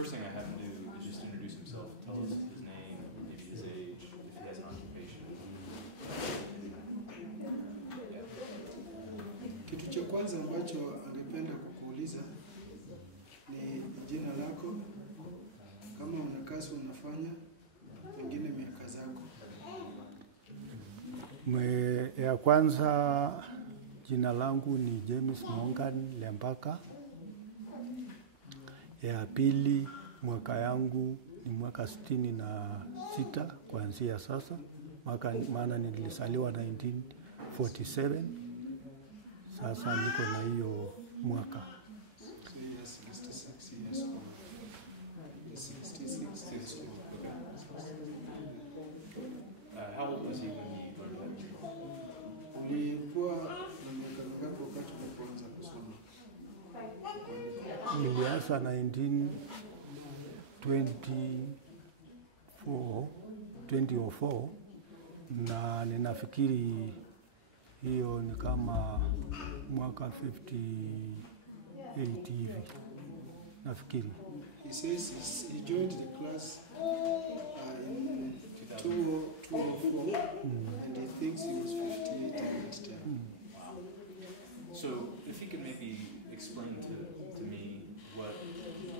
first thing I have him do is just introduce himself, tell us his name, maybe his age, if he has an occupation. Kitu cha kwanza ambacho angependa kukuuliza ni jina lako, kama una kazi unafanya, pengine miaka zako. Ya kwanza jina langu ni James Mongan Lembaka. Ya pili mwaka yangu ni mwaka 66 kuanzia sasa. Maana nilizaliwa 1947. Sasa niko na hiyo mwaka. So he has 66 years old. 66 years old. How old was he when he learned that? Ulikuwa na miaka mingapi wakati ulipoanza kusoma? Nilianza 2004 na ninafikiri hiyo ni kama mwaka 58 hivi nafikiri. He says he joined the class in 2004 and he thinks he was 58 at that time. Wow. So if he could maybe explain to me what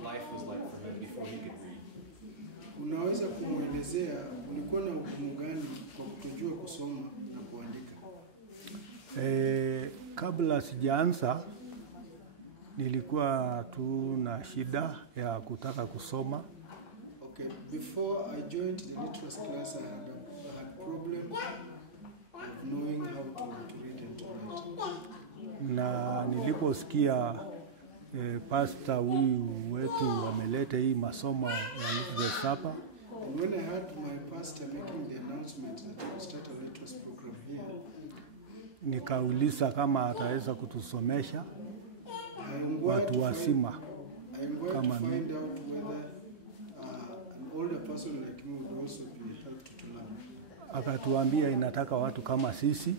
life was like for him before he could read. Unaweza kumuelezea ulikuwa na ugumu gani kwa kujua kusoma na kuandika? Kabla sijaanza nilikuwa tu na shida ya kutaka kusoma. Okay, before I joined the literacy class I had problem of knowing how to read and to write. Na niliposikia pastor huyu wetu ameleta hii masomo ya literacy hapa. And when I heard my pastor making the announcement that he would start a literacy program here, nikauliza kama ataweza kutusomesha watu wasima kama mimi. Find out whether an older person like me would also be helped to learn. Akatuambia inataka watu kama sisi.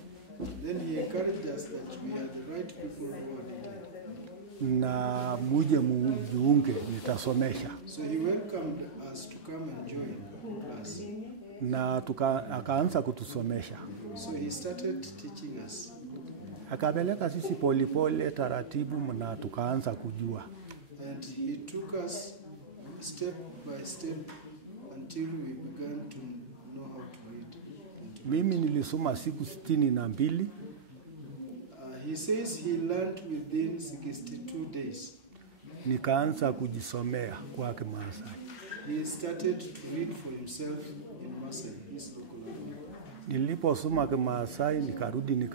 Then he encouraged us that we are the right people who are needed. Na muje mujiunge nitasomesha. So he welcomed us to come and join us. Na akaanza kutusomesha. So he started teaching us. Akapeleka sisi polepole taratibu na tukaanza kujua. And he took us step by step until we began to know how to read. Mimi nilisoma siku 62. He says he learned within 62 days. Nikaanza kujisomea kwa Kimasai. He started to read for himself in Masai, his local language. Niliposoma Kimasai nikarudi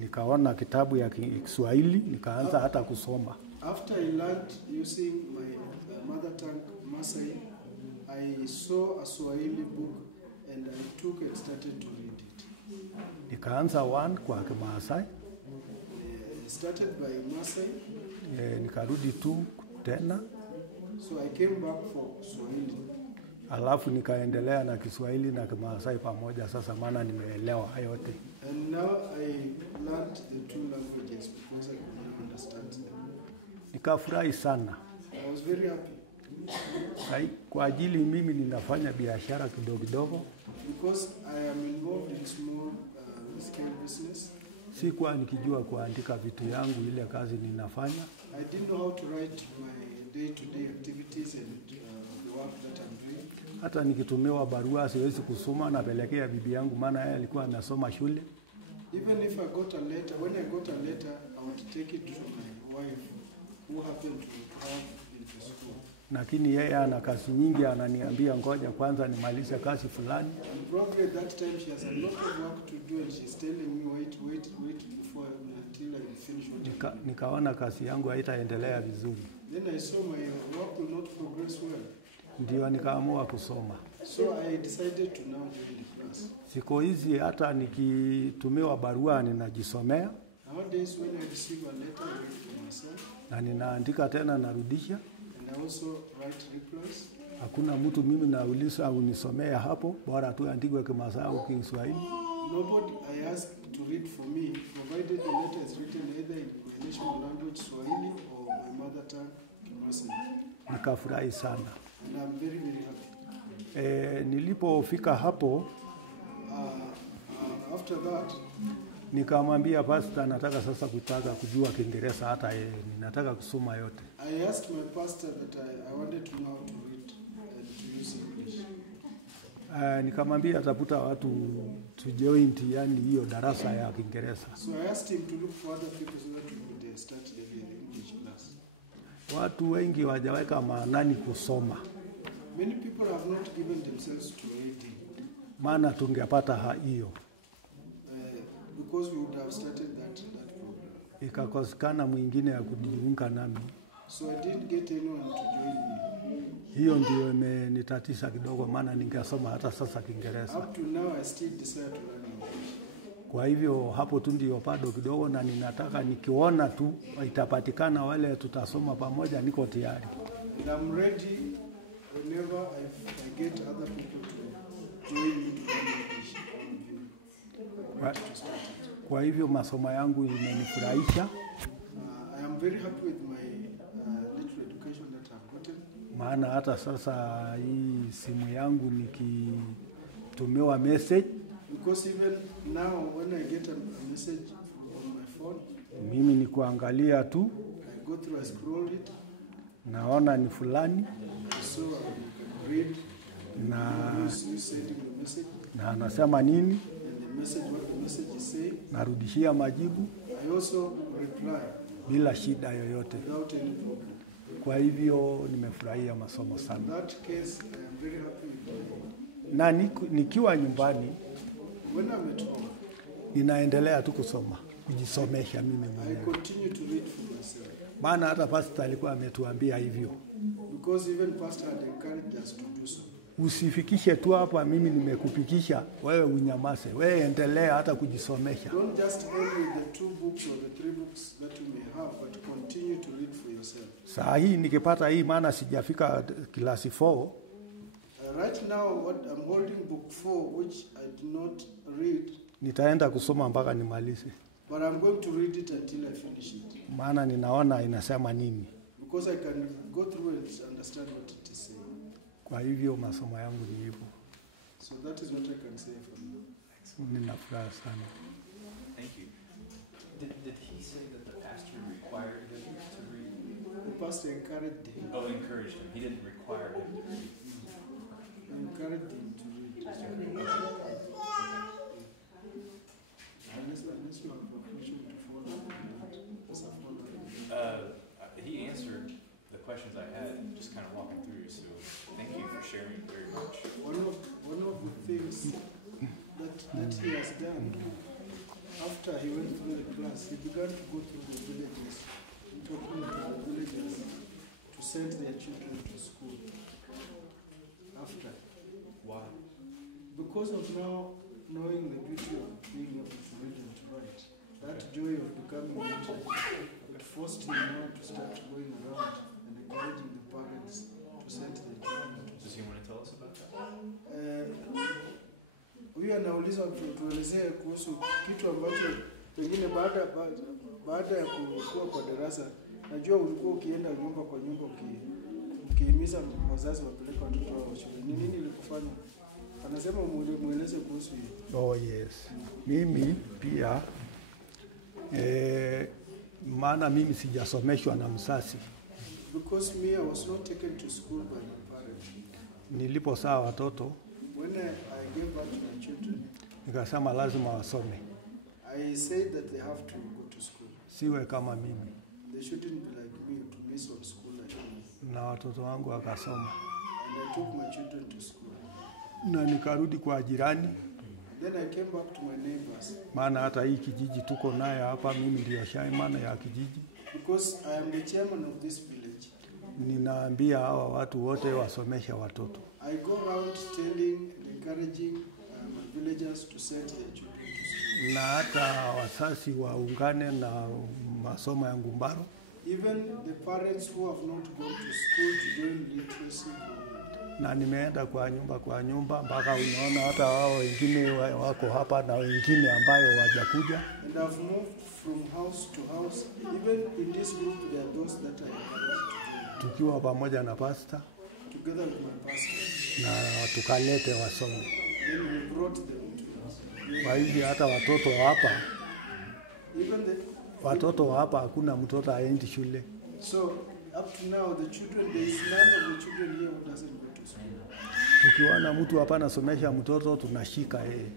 nikaona kitabu ya Kiswahili nikaanza hata kusoma. After I learned using my mother tongue Masai, I saw a Swahili book and I took and started to read it. Nikaanza 1 kwa Kimasai. Started by Masai. Nikarudi 2 tena. So I came back for Swahili. Alafu nikaendelea na Kiswahili na Kimasai pamoja sasa maana nimeelewa yote. And now I learned the two languages because I could now understand them. Nikafurahi sana. I was very happy. Kwa ajili mimi ninafanya biashara kidogo. Because I am involved in small scale business. Sikuwa nikijua kuandika vitu yangu ile kazi ninafanya. I didn't know how to write my day-to-day activities and the work that I'm doing. Hata nikitumiwa barua siwezi kusoma napelekea bibi yangu maana yeye alikuwa anasoma shule. Even if I got a letter, when I got a letter, I would take it to my wife who happened to have into school. Lakini yeye ana kazi nyingi ananiambia ngoja kwanza nimalize kazi fulani. And probably at that time she has a lot of work to do and she's telling me wait before until I finish what nikaona kazi yangu haitaendelea vizuri. Then I saw my work will not progress well. Ndio nikaamua kusoma. So I decided to now join the class. Siku hizi hata nikitumiwa barua ninajisomea. Nowadays when I receive a letter I read to myself. Na ninaandika tena narudisha. And I also write replies. Hakuna mtu mimi nauliza au nisomea hapo, bora tu andikwe Kimasai au Kiswahili. Nobody I ask to read for me, provided the letter is written either in my national language Swahili or my mother tongue Kimasai. Nikafurahi sana. I'm very, very happy. Nilipofika hapo After that, nikamwambia pastor, nataka sasa kujua Kiingereza, hata ninataka kusoma yote. I asked my pastor that I wanted to know how to read and to use English. Nikamwambia atafuta watu to join yani hiyo darasa ya Kiingereza. So I asked him to look for other people so that we could start the English class. Watu wengi hawajaweka maanani kusoma. Many people have not given themselves to reading. Maana tungepata hiyo. Because we would have started that program. Ikakosekana mwingine ya kujiunga nami. So I didn't get anyone to join me. Hiyo ndio imenitatiza kidogo, maana ningesoma hata sasa Kiingereza. Up to now I still desire to learn English. Kwa hivyo hapo tu ndio bado kidogo, na ninataka nikiona tu itapatikana wale tutasoma pamoja, niko tayari. And I'm ready whenever I get other people to join me to learn English. Kwa hivyo masomo yangu imenifurahisha. I am very happy with my little education that I've gotten. Maana hata sasa hii simu yangu nikitumiwa message, because even now when I get a message on my phone, mimi ni kuangalia tu, I go through, I scroll it, naona ni fulani, so I can read na sending the message, na anasema nini, and the message, what the message is saying, narudishia majibu. I also reply bila shida yoyote. Without any problem. Kwa hivyo nimefurahia masomo sana. In that case, I am very happy with Na nikiwa nyumbani, when I'm at home, ninaendelea tu kusoma, kujisomesha mimi I mwenyewe. continue to read for myself. Maana hata pastor alikuwa ametuambia hivyo. Because even pastor had encouraged us to do so. Usifikishe tu hapa mimi nimekupikisha, wewe unyamaze. Wewe endelea hata kujisomesha. Don't just end with the 2 books or the 3 books that you may have, but continue to read for yourself. Saa hii nikipata hii, maana sijafika klasi 4. Right now, what I'm holding book 4, which I did not read. Nitaenda kusoma mpaka nimalize. But I'm going to read it until I finish it. Maana ninaona inasema nini. Because I can go through and understand what it is saying. Kwa hivyo masomo yangu ni hivyo. So that is what I can say for now. Nina furaha sana. Thank you. Did he say that the pastor required him to read? The pastor encouraged him. Oh, encouraged him. He didn't require him to read. He encouraged him to read. Unless you have a question to follow that. As a follow-up. He answered the questions I had, just kind of walking through. So thank you for sharing very much. One of the things that he has done after he went through the class, he began to go through the villages, talking to the villagers to send their children to school. After. Why? Because of now knowing the beauty of being able to read and to write, that joy of becoming literate, it forced him now to start going around and encouraging the parents to send their children to Does he want to tell us about that? Huyu anauliza tuelezee kuhusu kitu ambacho pengine baada ya kuwa kwa darasa, najua ulikuwa ukienda nyumba kwa nyumba ukihimiza wazazi wapeleke watoto wao shule. Ni nini ilikufanya? Anasema mueleze kuhusu hiyo. Oh yes. Mimi pia maana mimi sijasomeshwa na msasi. Because me, I was not taken to school by my parents. Nilipozaa watoto, when I gave birth to my children, nikasema lazima wasome. I said that they have to go to school. Siwe kama mimi. They shouldn't be like me to miss on school like me. Na watoto wangu wakasoma. And I took my children to school. Na nikarudi kwa jirani. Then I came back to my neighbors. Maana hata hii kijiji tuko naye hapa, mimi ndio chairman ya kijiji. Because I am the chairman of this village. Ninaambia hawa watu wote wasomeshe watoto. I go around telling and encouraging my villagers to send their children to school. Na hata wasasi waungane na masomo ya Ngumbaro. Even the parents who have not gone to school to join literacy. Na nimeenda kwa nyumba mpaka unaona hata wao wengine wako hapa na wengine ambayo hawajakuja. And I've moved from house to house. Even in this group there are those that I encourage to join. Tukiwa pamoja na pastor. together with my pastor. na tukalete wasome. Then we brought them to. Kwa hivyo hata watoto hapa, Even the. watoto hapa hakuna mtoto aendi shule. So up to now, the children, there is none of the children here who doesn't go to school. Tukiona mtu hapa anasomesha mtoto tunashika yeye.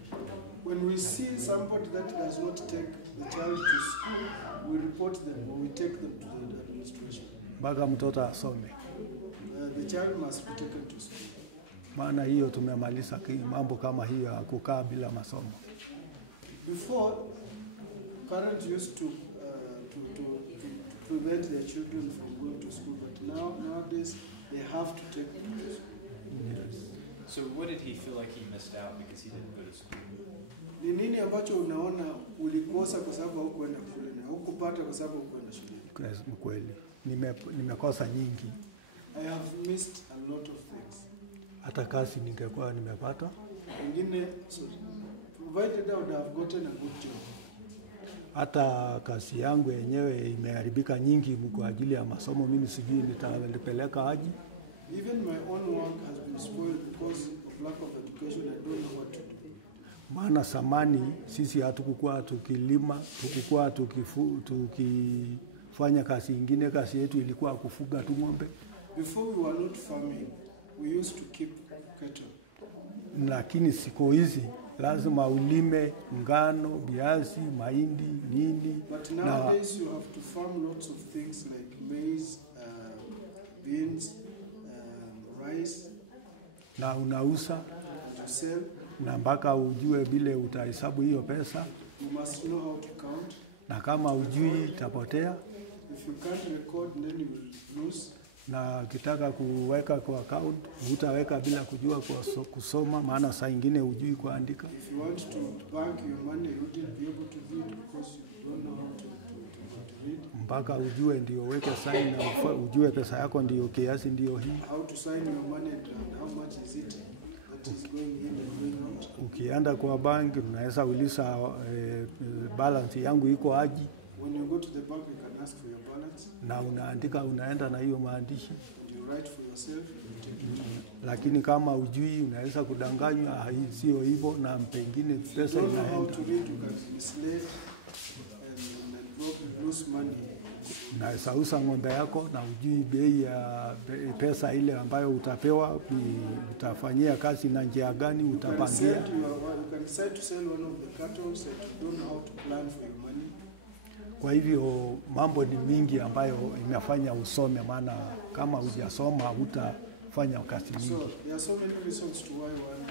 When we see somebody that does not take the child to school, we report them or we take them to the administration. Mpaka mtoto asome. The child must be taken to school. Maana hiyo tumemaliza mambo kama hiyo ya kukaa bila masomo. Before, parents used to prevent their children from going to school, but nowadays they have to take them to school. Yes. So what did he feel like he missed out because he didn't go to school? Ni nini ambacho unaona ulikosa kwa sababu haukwenda shule na hukupata kwa sababu haukwenda shule? Kweli. Nimekosa nyingi. I have missed a lot of things. Hata kazi ningekuwa nimepata. Wengine, so provided I would have gotten a good job. Hata kazi yangu yenyewe imeharibika nyingi kwa ajili ya masomo, mimi sijui nitapeleka aje. Even my own work has been spoiled because of lack of education. I don't know what to do. Maana zamani sisi hatukukuwa tukilima, hatukukuwa tukifanya kazi nyingine, kazi yetu ilikuwa kufuga tu ng'ombe. Before we were not farming, we used to keep cattle. Lakini siku hizi lazima ulime ngano, viazi, mahindi, nini. But nowadays you have to farm lots of things like maize, beans, rice. Na unauza To sell. na mpaka ujue vile utahesabu hiyo pesa. You must know how to count. Na kama ujui itapotea. If you can't record, then you will lose. Na ukitaka kuweka kwa account, utaweka bila kujua kusoma, maana saa nyingine hujui kuandika. If you want to bank your money, you wouldn't be able to do it because you don't know how to read. Mpaka ujue ndio weke sign na ujue pesa yako ndio kiasi ndio hii. How to sign your money and how much is it that is going in and going out. Ukienda kwa bank unaweza uliza balance yangu iko aje. When you go to the bank, you can ask for your balance. Na unaandika, unaenda na hiyo maandishi. And you write for yourself. You take it. Lakini kama ujui unaweza kudanganywa, sio hivyo, na pengine pesa You don't know how inaenda. to read, you can mislead and lose money. Unaweza uza ng'ombe yako na ujui bei ya pesa ile ambayo utapewa, utafanyia kazi na njia gani, utapangia. You can decide to sell one of the cattle and you don't know how to plan for your money. Kwa hivyo mambo ni mingi ambayo imefanya usome, maana kama hujasoma hutafanya kazi mingi. So there are so many reasons to why one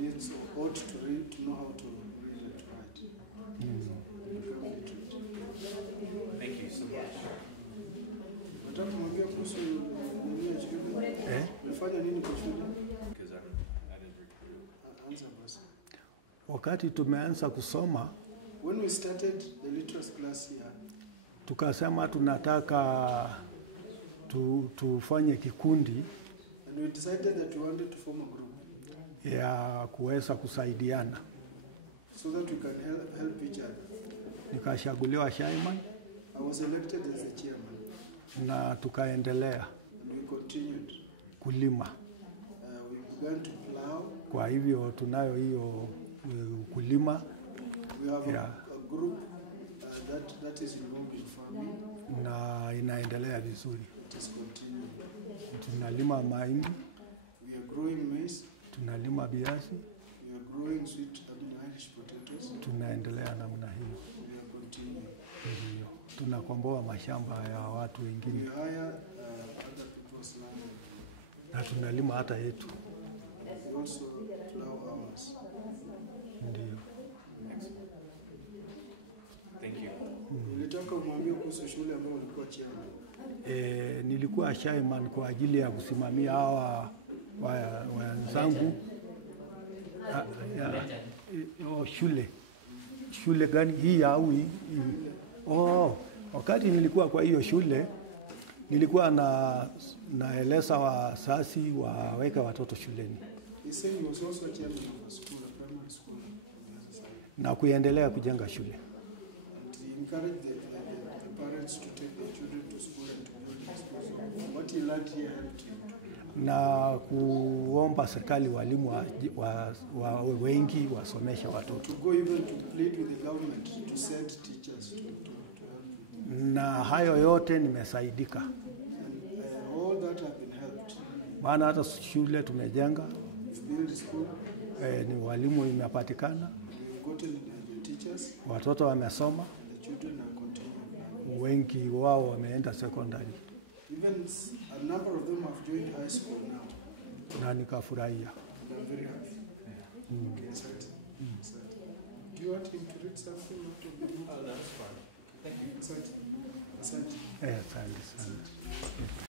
needs or ought to read, to know how to read and write. Become literate. Thank you so much. Nataka kumwambia kuhusu nini ya shule? Ulifanya nini kwa shule? Because I didn't recruit. Answer basi. Wakati tumeanza kusoma, When we started the literacy class here, tukasema tunataka tufanye kikundi and we decided that we wanted to form a group ya kuweza kusaidiana. so that we can help each other. Nikashaguliwa chairman I was elected as the chairman, na tukaendelea and we continued. kulima. We began to plow. Kwa hivyo tunayo hiyo kulima. We have Yeah. a group that is involved in farming. Na inaendelea vizuri. It is continuing. Tunalima mahindi, We are growing maize. tunalima viazi, We are growing sweet Irish potatoes. tunaendelea namna hiyo. We are continuing. Ndio. Tunakomboa mashamba ya watu We wengine hire other people's land. na tunalima hata yetu. We also plow ours. Ndio. Thank you. Nilitaka umwambie kuhusu shule ambayo ulikuwa chairman. Nilikuwa chairman kwa ajili ya kusimamia hawa wenzangu. Shule gani hii au hii? Wakati nilikuwa kwa hiyo shule nilikuwa naeleza wazazi waweke watoto shuleni. He said he was also chairman of a school, a primary school on the other side. Na kuendelea kujenga shule. And he encouraged the parents to take their children to school and to build the schools. What he learned here helped him. na kuomba serikali walimu wa wengi wasomesha watoto. To go even to plead with the government to send teachers to help. Na hayo yote nimesaidika. And all that have been helped. Maana hata shule tumejenga, We've built school, ni walimu imepatikana, we've gotten the teachers, watoto wamesoma, and the children are continuing. wengi wao wameenda secondary Even a number of them have joined high school now. na nikafurahia. And I'm very happy. Okay, asante. Asante. Do you want him to read something out of the book? Oh, that's fine. Thank you. Asante. Asante. Asante sana.